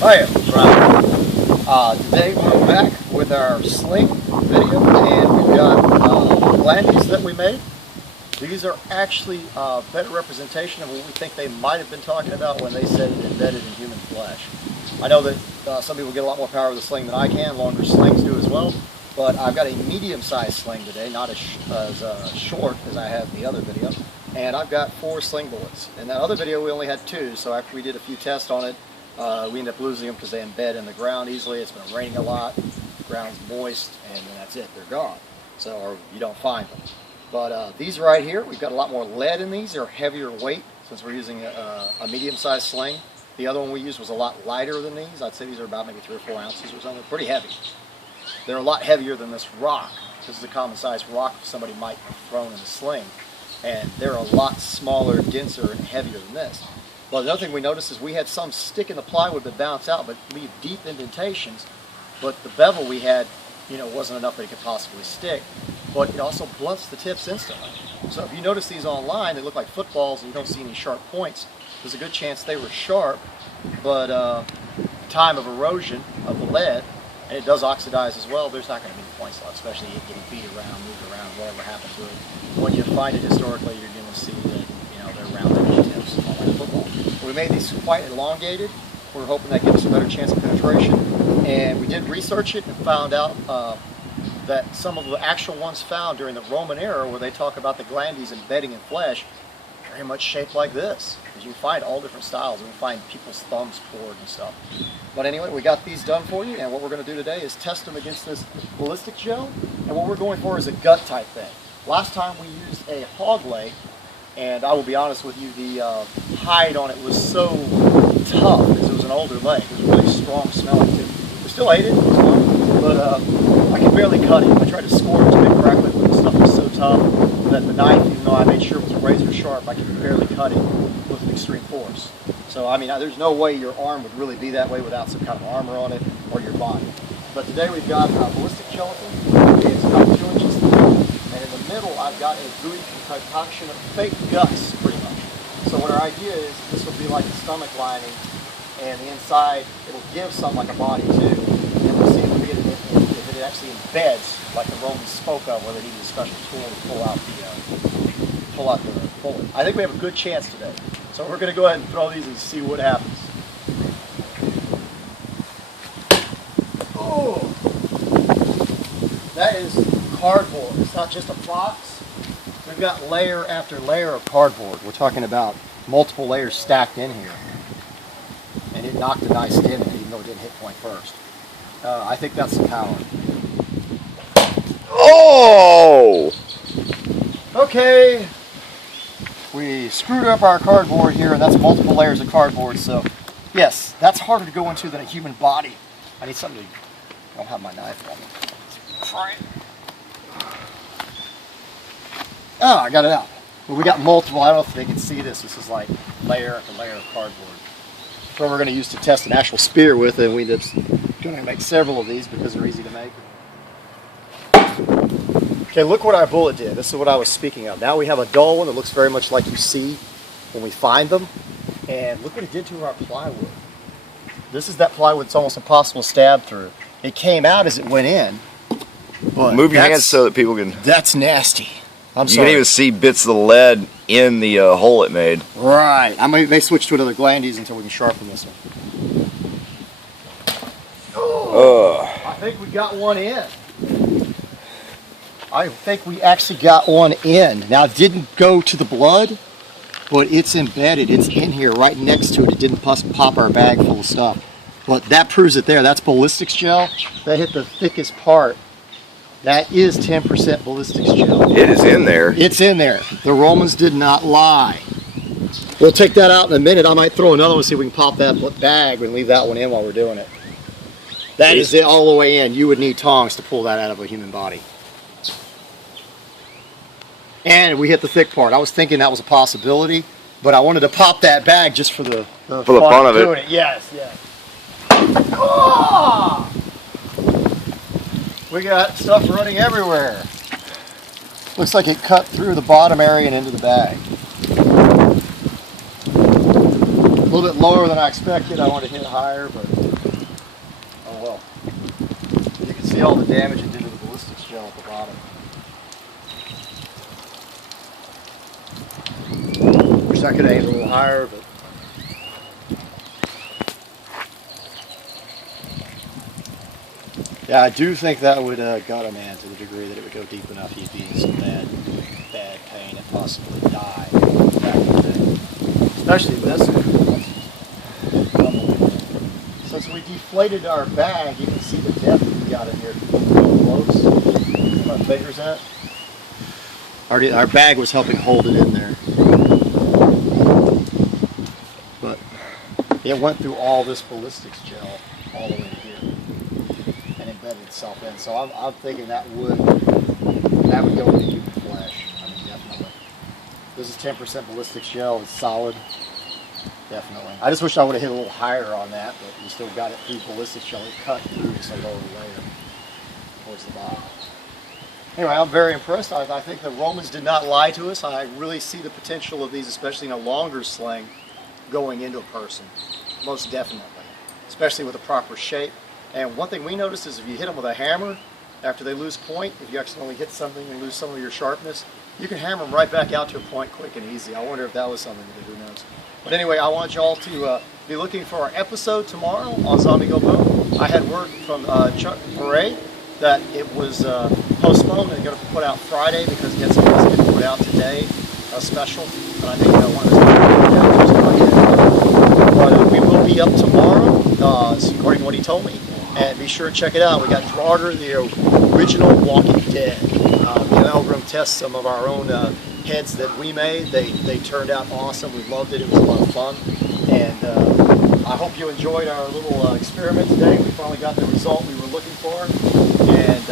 Hi, Thrand. Today we're back with our Sling video, and we've got Glandes that we made. These are actually a better representation of what we think they might have been talking about when they said it embedded in human flesh. I know that some people get a lot more power with the sling than I can, longer slings do as well, but I've got a medium-sized sling today, not as short as I had in the other video, and I've got 4 sling bullets. In that other video we only had 2, so after we did a few tests on it, we ended up losing them because they embed in the ground easily. It's been raining a lot, the ground's moist, and then that's it, they're gone. So, or you don't find them. But these right here, we've got a lot more lead in these. They're heavier weight since we're using a medium-sized sling. The other one we used was a lot lighter than these. I'd say these are about maybe 3 or 4 ounces or something. Pretty heavy. They're a lot heavier than this rock. This is a common-sized rock somebody might have thrown in a sling. And they're a lot smaller, denser, and heavier than this. Well, the other thing we noticed is we had some stick in the plywood that bounce out but leave deep indentations. But the bevel we had, wasn't enough that it could possibly stick. But it also blunts the tips instantly. So if you notice these online, they look like footballs and you don't see any sharp points. There's a good chance they were sharp, but time of erosion of the lead, and it does oxidize as well, there's not going to be any points left, especially it getting beat around, moved around, whatever happened to it. When you find it historically, you're going to see that they're rounded tips, like football. We made these quite elongated. We're hoping that gives us a better chance of penetration. And we did research it and found out that some of the actual ones found during the Roman era, where they talk about the Glandes embedding in flesh, very much shaped like this. Because you can find all different styles. You can find people's thumbs poured and stuff. But anyway, we got these done for you, and what we're going to do today is test them against this ballistic gel. And what we're going for is a gut type thing. Last time we used a hog leg, and I will be honest with you, the hide on it was so tough because it was an older leg. It was really strong smelling too. We still ate it, but I could barely cut it. I tried to score it to make crackle it, but the stuff was so tough that the knife, even though I made sure it was razor sharp, I could barely cut it with an extreme force. So I mean, there's no way your arm would really be that way without some kind of armor on it or your body. But today we've got ballistic gelatin. It's about 2 inches thick. And in the middle, I've got a gooey concoction of fake guts, pretty much. So what our idea is, this will be like a stomach lining, and the inside, it'll give something like a body too. And we'll see if we get it, if it actually embeds, like the Romans spoke of, where they needed a special tool to pull out the bullet. I think we have a good chance today. So we're going to go ahead and throw these and see what happens. Oh, that is cardboard. It's not just a box. We've got layer after layer of cardboard. We're talking about multiple layers stacked in here. And it knocked a nice dent in it, even though it didn't hit point first. I think that's the power. Oh! Okay. We screwed up our cardboard here, and that's multiple layers of cardboard. So, yes, that's harder to go into than a human body. I need something to... I don't have my knife on me. Try it. Oh, I got it out. Well, we got multiple. I don't know if they can see this. This is like layer after layer of cardboard. That's what we're going to use to test an actual spear with, and we just going to make several of these because they're easy to make. Okay, look what our bullet did. This is what I was speaking of. Now we have a dull one that looks very much like you see when we find them. And look what it did to our plywood. This is that plywood that's almost impossible to stab through. It came out as it went in. But move your hands so that people can... That's nasty. I'm you sorry. can even see bits of the lead in the hole it made. Right. I may switch to another Glandes until we can sharpen this one. Oh, I think we got one in. I think we actually got one in. Now, it didn't go to the blood, but it's embedded. It's in here right next to it. It didn't pop our bag full of stuff. But that proves it there. That's ballistics gel. That hit the thickest part. That is 10% ballistics gel. It is in there. It's in there. The Romans did not lie. We'll take that out in a minute. I might throw another one, see if we can pop that bag and leave that one in while we're doing it. That is it all the way in. You would need tongs to pull that out of a human body. And we hit the thick part. I was thinking that was a possibility, but I wanted to pop that bag just for the fun of it. Yes, yes. Oh! We got stuff running everywhere. Looks like it cut through the bottom area and into the bag. little bit lower than I expected. I wanted to hit higher, but oh well. You can see all the damage it did to the ballistics gel at the bottom. Wish I could have aimed a little higher, but yeah, I do think that would gut a man to the degree that it would go deep enough he'd be in some bad pain and possibly die back in the day. Especially this one. Since we deflated our bag, you can see the depth we got in here. Close. My fingers at. Our bag was helping hold it in there. But it went through all this ballistics gel all the way to here and embedded itself in. So I'm thinking that would go into human flesh. I mean, definitely. This is 10% ballistics gel. It's solid. Definitely. I just wish I would have hit a little higher on that, but you still got it through ballistics gel. It cut through just a lower layer towards the bottom. Anyway, I'm very impressed. I think the Romans did not lie to us. I really see the potential of these, especially in a longer sling, going into a person. Most definitely. Especially with a proper shape. And one thing we noticed is if you hit them with a hammer, after they lose point, if you accidentally hit something and lose some of your sharpness, you can hammer them right back out to a point quick and easy. I wonder if that was something that who knows. But anyway, I want y'all to be looking for our episode tomorrow on Zombie Go Boom. I had word from Chuck Beret that it was postponed and going to put out Friday because he had something else to put out today, a special. And I think one of his but we will be up tomorrow, according to what he told me. And be sure to check it out. We got Draugr, the original Walking Dead. Eldgrim tests some of our own heads that we made. They turned out awesome. We loved it. It was a lot of fun. And I hope you enjoyed our little experiment today. We finally got the result we were looking for. And